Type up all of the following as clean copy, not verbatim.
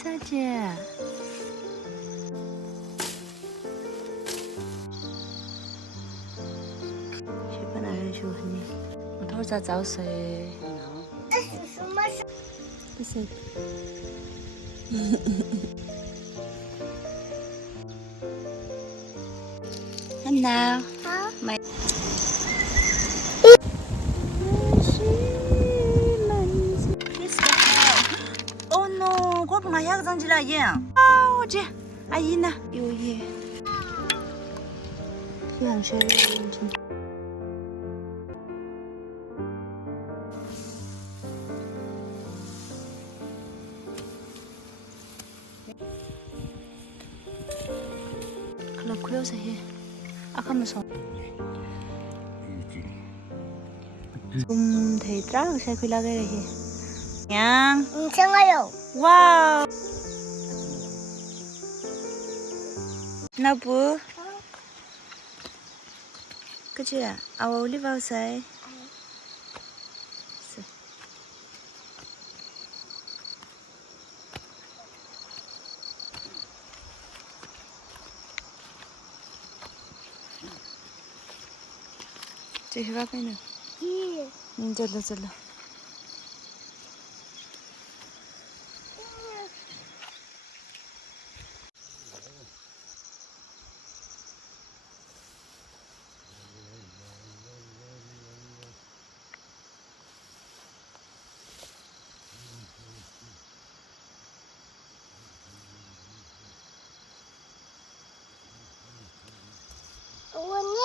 小姐。谁把那个说你？我头咋早睡？这是什么声？这是。很闹。好。没。Oh no，我碰到下个长起来眼。啊，我这阿姨呢？有耶。养生认真。kalau kuliah saya akan masuk. Thấy trắng sẽ khuya cái này. Nhang. 괜찮아요. Wow. Nabu. 그치? 아와 올리브 사이. 저 해봐 빼는. 잘라 잘라. 어머니?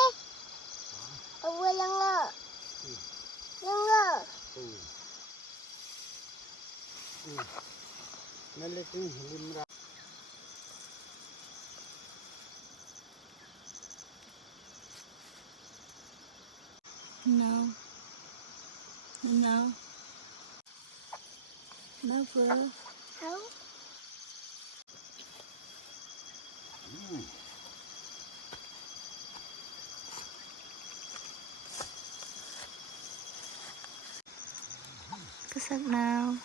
어머랑아. 양아. No. No. Never. How? Cái sắc nào?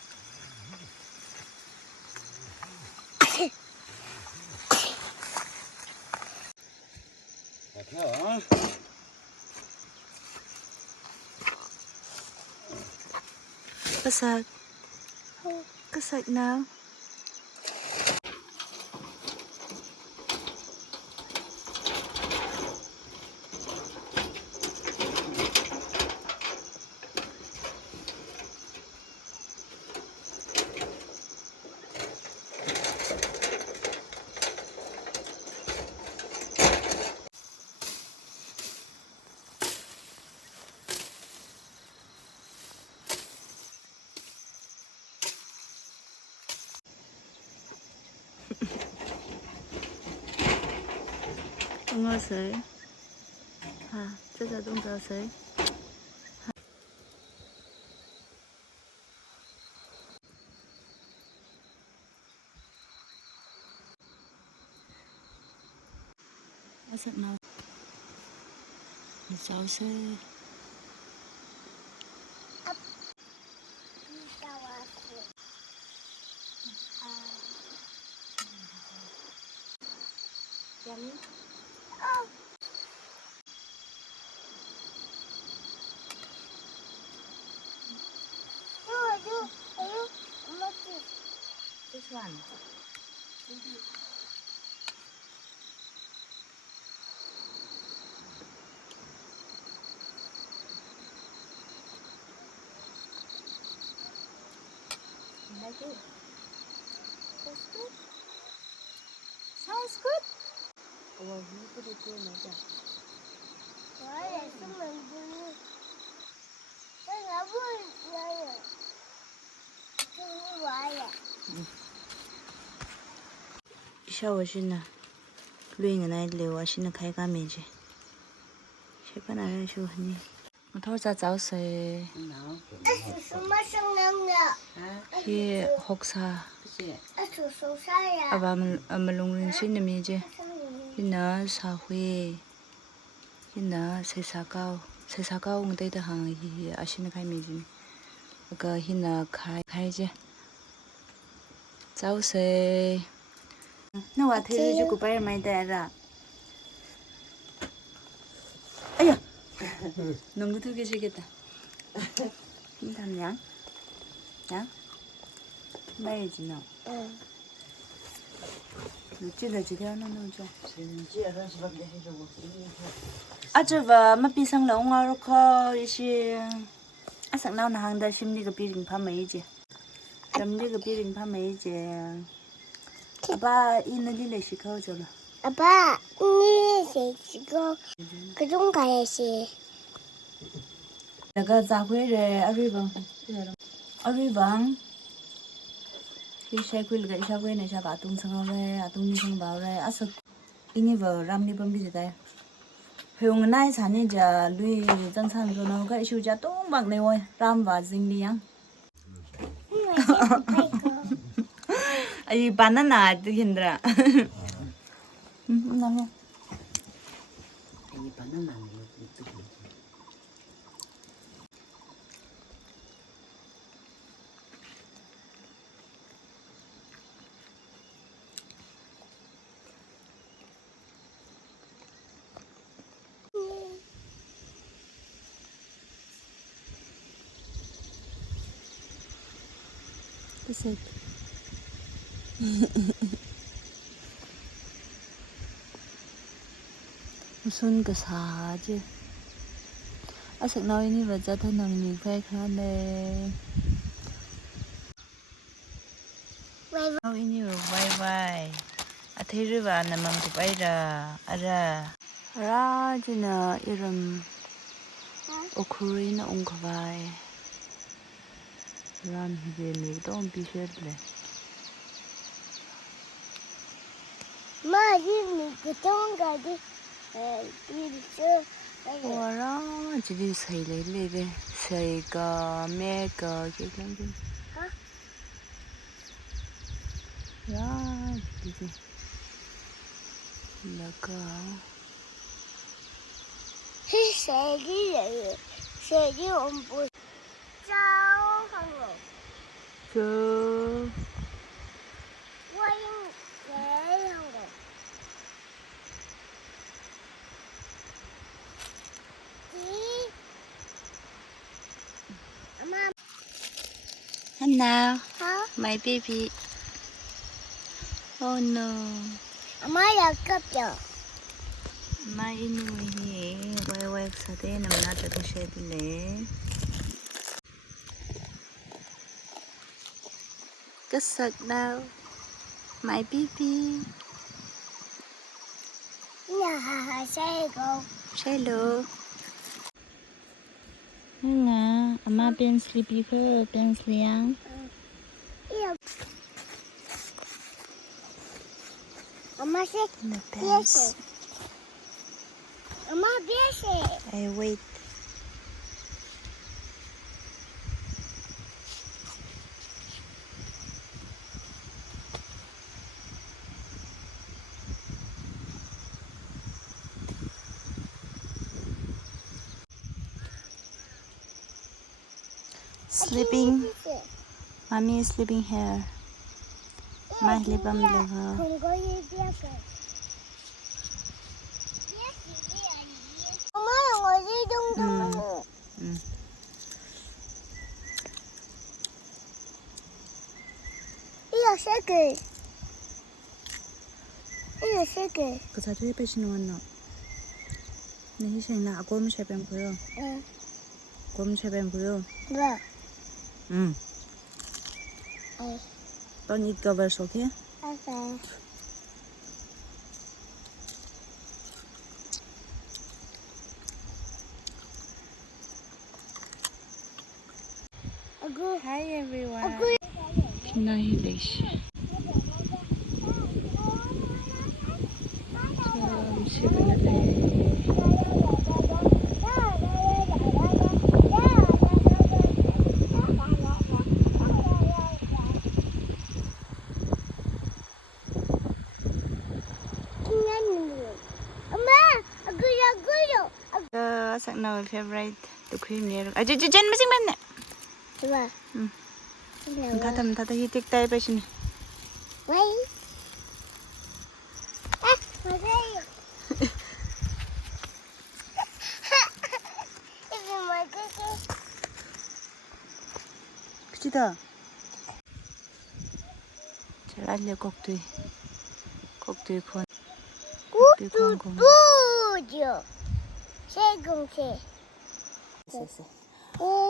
Cái sạch nào? 동어水 啊，这叫动作水。我食nào？你早水。This one. You like it? That's good. Sounds good. Well, you put it in like that. 와야 쓰면 되니. 내가 보여요. 그거 와야. 小我是呢，累个那溜啊，是呢开干面去。谁把那个说你？我头咋早睡？这是什么声音呀？去学啥？这是啥呀？阿爸们龙人是那面去，去那xã会，去那菜沙糕我们带的行去，啊是那开面去，那个去那开去。 짜오세. 너와 테레주고 빨리 많이 대라. 아야. 너무 두개 시겠다. 힘담냐? 야? 나야지 너. 응. 찌르지 하나 넣어줘. 아저봐 마비상 라옹아로 커 이시. 아삭 나오나 항다 심리가 비링 파메이지. 심리가 비링 파메이지. 아빠 이는 일에 시켜줘라. 아빠, 이 지금 그중 가야지. 내가 자고래 아리방. 아리방. 이 샤구일가 이 샤구에는 샤바 아동 상하래 아동 니상 바래 아삭 이니버 람니 범비지다. Hương nay sáng nay giờ lui dân sang rồi nó cái chú cha tung bằng này ơi ram và dinh đi ăn. Ay banana itu hindra. Namo. Ini banana. Cái musun cái啥chứ? À sực nói như vậy cho thân nằng nhìn phai khá nè. Nói như vậy bye bye. À thấy rồi bạn nằm mang chụp ai ra, ra. Ra chứ nè, iram. Okuri na ungkavai. Ram hibe ne dom bishet le. Ma, ini kejung gadi. Ini tu. Ora, jadi sai le le be. Sai ka me ka ke lang din. Hah? Ya, jadi. Laka. Sẽ đi ôm bụi. Cháu không ngủ. Cho. Quay ghế không ngủ. Chị. Mama. Hannah, Hả? my baby. Oh no. Mama là cấp rồi. My inuhi. Wai sa te na manata ka shed le. Kasak daw. My baby. Nhà xe cô. Hello. Nga, ama pen sleepy ko, pen sliang. Yêu. Mama sẽ No biết pens. rồi. Mama biết rồi. I wait. Sleeping. Mommy is sleeping here. My libam liver. Không có gì biết rồi. Mama là ngồi đi đông đông. Yêu sẽ cười. Yêu sẽ cười. 그 자주 해배시는 왔나? 네 희생나 아고무 쉐뱀 보여. 응. 고무 쉐뱀 보여. Vâng. 응. Ê. Con eat covers, okay? Ok. Hi everyone. Agu. Kinahilish. 좀 시원하네. Sắc nào favorite the cream này. À, chân mà xin bên nè. Vâng. Mình thà hitik tay bây giờ. Wait. Ah, what are you? If you want to 그치다. 잘 알려 꼭두이. 꼭두이 권. 꼭두이 권. 우주. 세공세.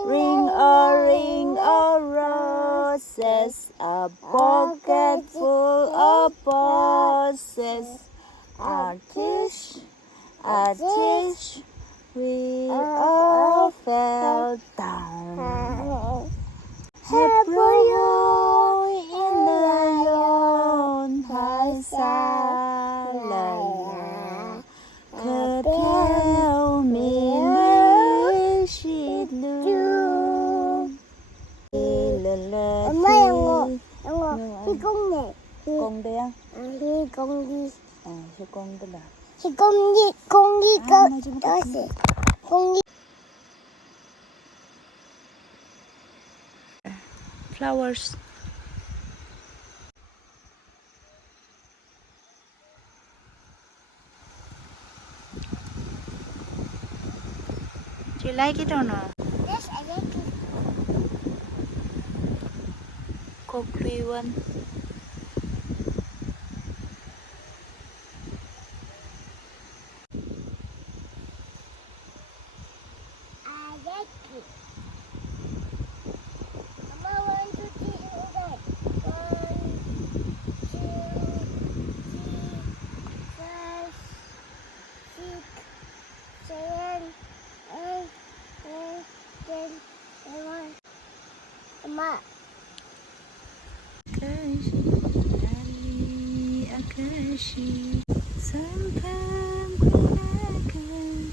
Ring a roses, a pocket full of roses. A tish, we all fell down. Happy you in the yon hasalala. Tell me she do. 엄마 영어 희공네 공대야? 희공기 희공들아. 공기가 떠세 공기 Flowers. Do you like it or not? Yes, I like it. Cocktail one. I like it. Mama, 1, 2, 3, inside. 1, 2, 3, 5, 6, 7, 8, 9, 10, 11. Mama. Akashi sampam kunakan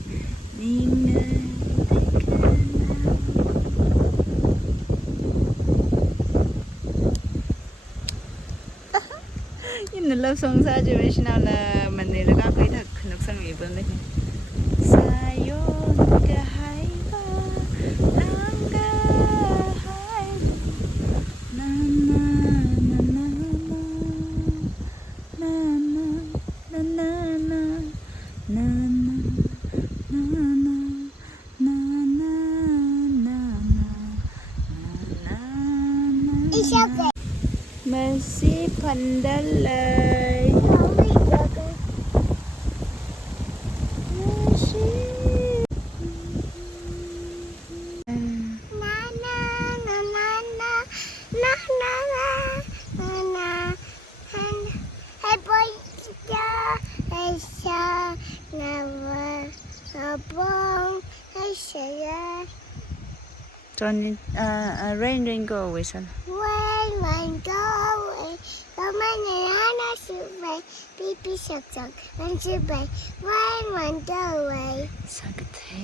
ningan nhìn lớp song sa chứ mấy nào là mình này là các cái thật nước sông này bên đây sayon ka hai ba lang ka hai na na na na na na na na na It's okay. Merci pandalay. Johnny, rain go away, son. Rain go away. Banana soup, baby shark, and soup. Rain go away. Sakte.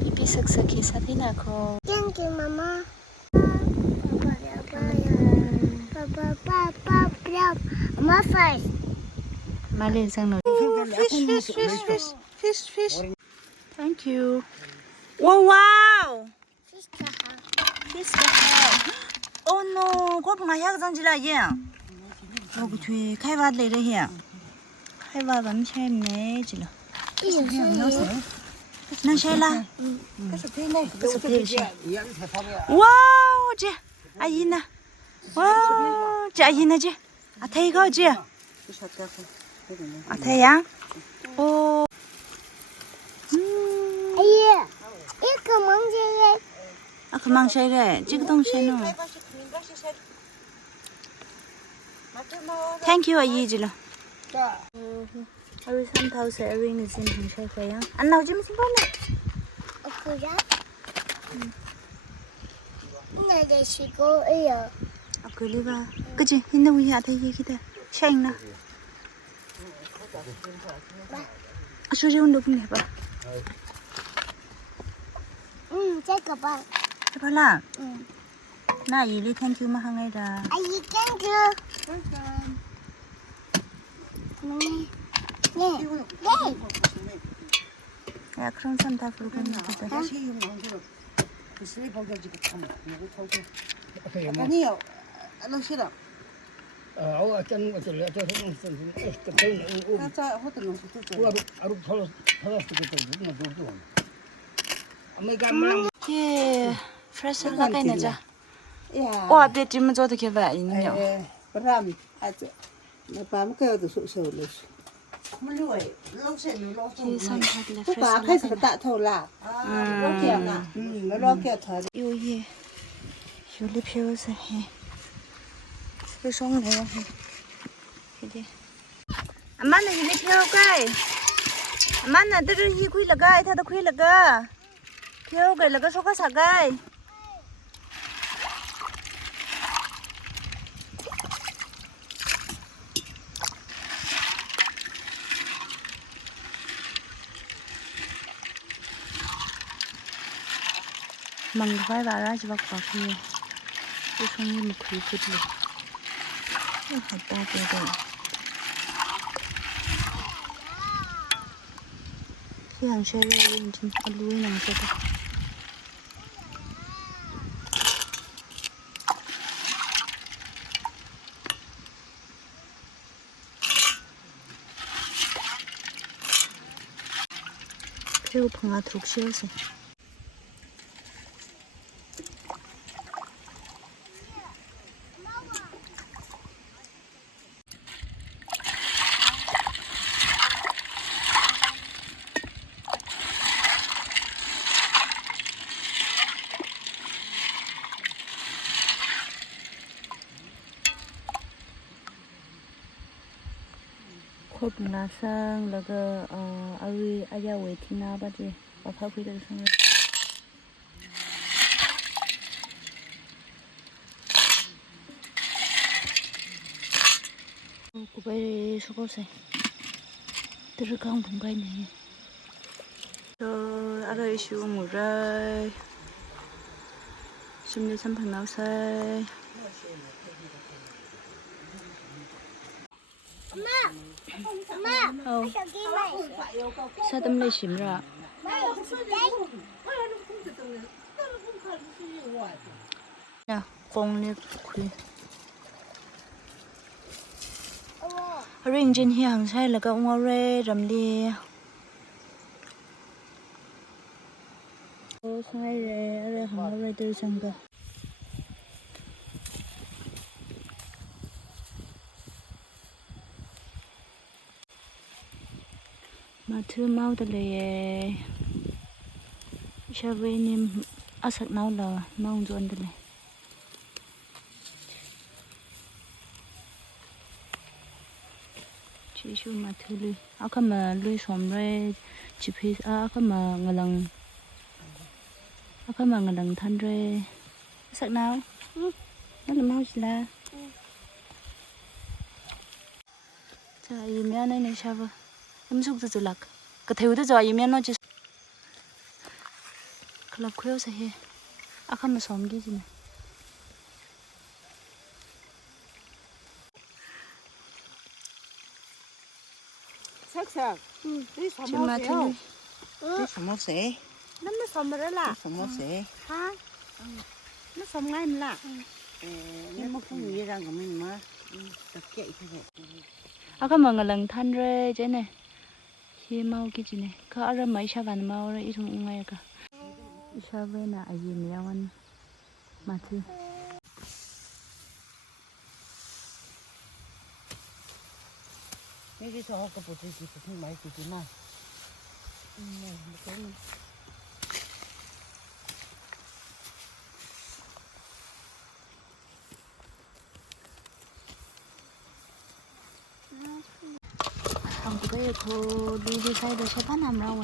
Pipi sakhi sathi na ko. Thank you, Mama. Mama first. Malin sang no. Fish. Thank you. Wow. Fish ka hai. Oh no, ko phang ya jang ji la yin. Lo ku chui khai ba le re hian. Khai ba ban chen ne ji la. Nang xe la. Wow, chị. À yên nè. Wow, chị yên nè chị. À thấy không chị? À thấy á? Ô. Yeah. It come on, Jay. À không mang xe rồi, chị có đông xe nữa. Thank you, 아이 chị lo. Ơi 3,000 earring xin hàng xe phải á. Anh nào chứ mình xin nè. 그래? 나 내시고요. 아 그리 봐. 그치? 있는 우리 아들 얘기다. 샤잉나. 아 소리 온도 보내 봐. 잠깐 봐. 해봐라. 응. 나 이리 땡큐 마 항해라. 아이 땡큐. 네. 야 그런 사람 다 부르고 있는 거다. 아니요, 안 오시라. 예, fresh lagay 자. 와, 배쯤 저도 개발 있는요. 바람 아주 나 밤까지도 소소를. 이 삼팔레 fresh 가 lagay.开始打头啦。이렇게 하나. 이렇게 더. 요예. 요리 피워서 해. 수송 내요. 이제. 엄마는 요리 피워가이. 엄마는 들을 히 구이라가이 다다 구이라가. 피워가이 라가 소가 사가이. măng phải vào ra cho bác vào kia tôi không như một khủy phút được phải to về rồi khi hàng xe lên trên con đuôi nằm xe thôi theo phẳng thuộc siêu rồi khốt là sang là cái ari aya về thì na bắt đi và phá hủy được sang cô bé số có gì từ cái con thùng cây này rồi ở đây siêu ngủ rồi xin đi xem thằng nào say 엄마, 저기만 있어. 사담 내 심라 야 공립 퀴 ring trên hàng sai là cái ông rê rầm đi sai rê hàng rê từ sang cơ mà thứ mau từ này sao vậy nem asak nào là mau dọn từ này chỉ số mà thứ lui ác mà lui xóm rồi chỉ phải ác mà ngần thân rồi asak nào nó là mau chỉ là 자 이면은 샤브 음식도 줄락 그 대우도 좋아 이면은 지 클럽 코여서 해 아까만 섬기지네 삭삭. 이 정말 섬어세요. 틀리 섬어세. nó 섬을 해라. 섬어세. ha. nó 섬 ngay mà là. Nhưng mà không nghĩ rằng của mình mà tập chạy như vậy. 아까만 ngần thân rồi chứ này khi mau cái gì này có ở mấy sao bạn mau rồi ít không ngay cả sao với là gì mà ăn mà thứ cái số học của chị cũng mấy chị mà không có cái cô đi sai được sẽ phát nằm đâu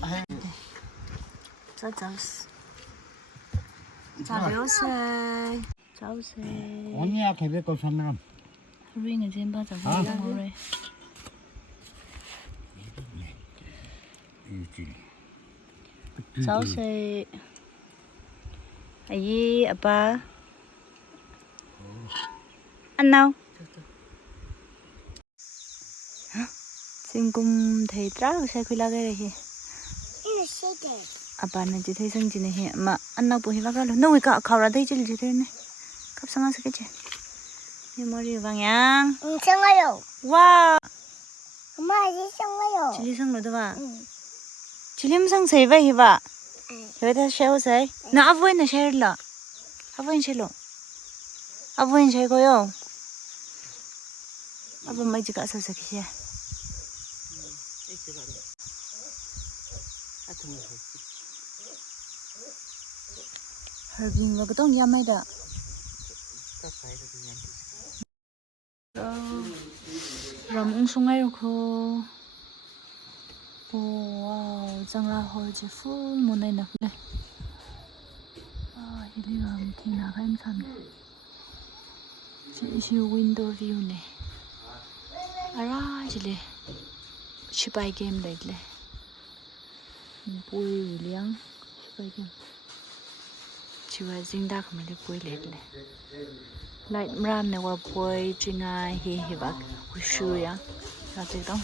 à cháu cháu cháu xe 언니야 개별 거 샀나? ring ở trên bao giờ cũng đang rồi cháu xe gì apa ăn nào 지금 thầy trác xe khuya cái này 이거 세대. apa na chỉ thấy sang chỉ này hiện mà ăn nào bùi vác rồi nấu cả khảo ra đây chỉ thế này cấp sang ăn cái gì nhưng mà đi vàng nhang 상아요. wow 엄마 이제 상아요. chỉ sang rồi đó bà chỉ liêm sang sấy vậy bà rồi ta share sấy na avoid na share là avoid share lo avoid share koyo avoid mấy chỉ cả sao sao kia Harbin và cái tông yam ấy đó. Ram ung sung ai rồi. Wow, chẳng là hồi chỉ full một này nè. Đây. Cái này là thì nào các em xem này. Chị window view này. Ara chị này. Chị bài game đấy này. Bùi liang. Chị bài game. Chịว่าจริงได้ก็ไม่ได้ป่วยเลยเลยไล่รำเนี่ยว่าป่วยจริงไงเฮียว่าคุยช่วยอ่ะเราจะต้อง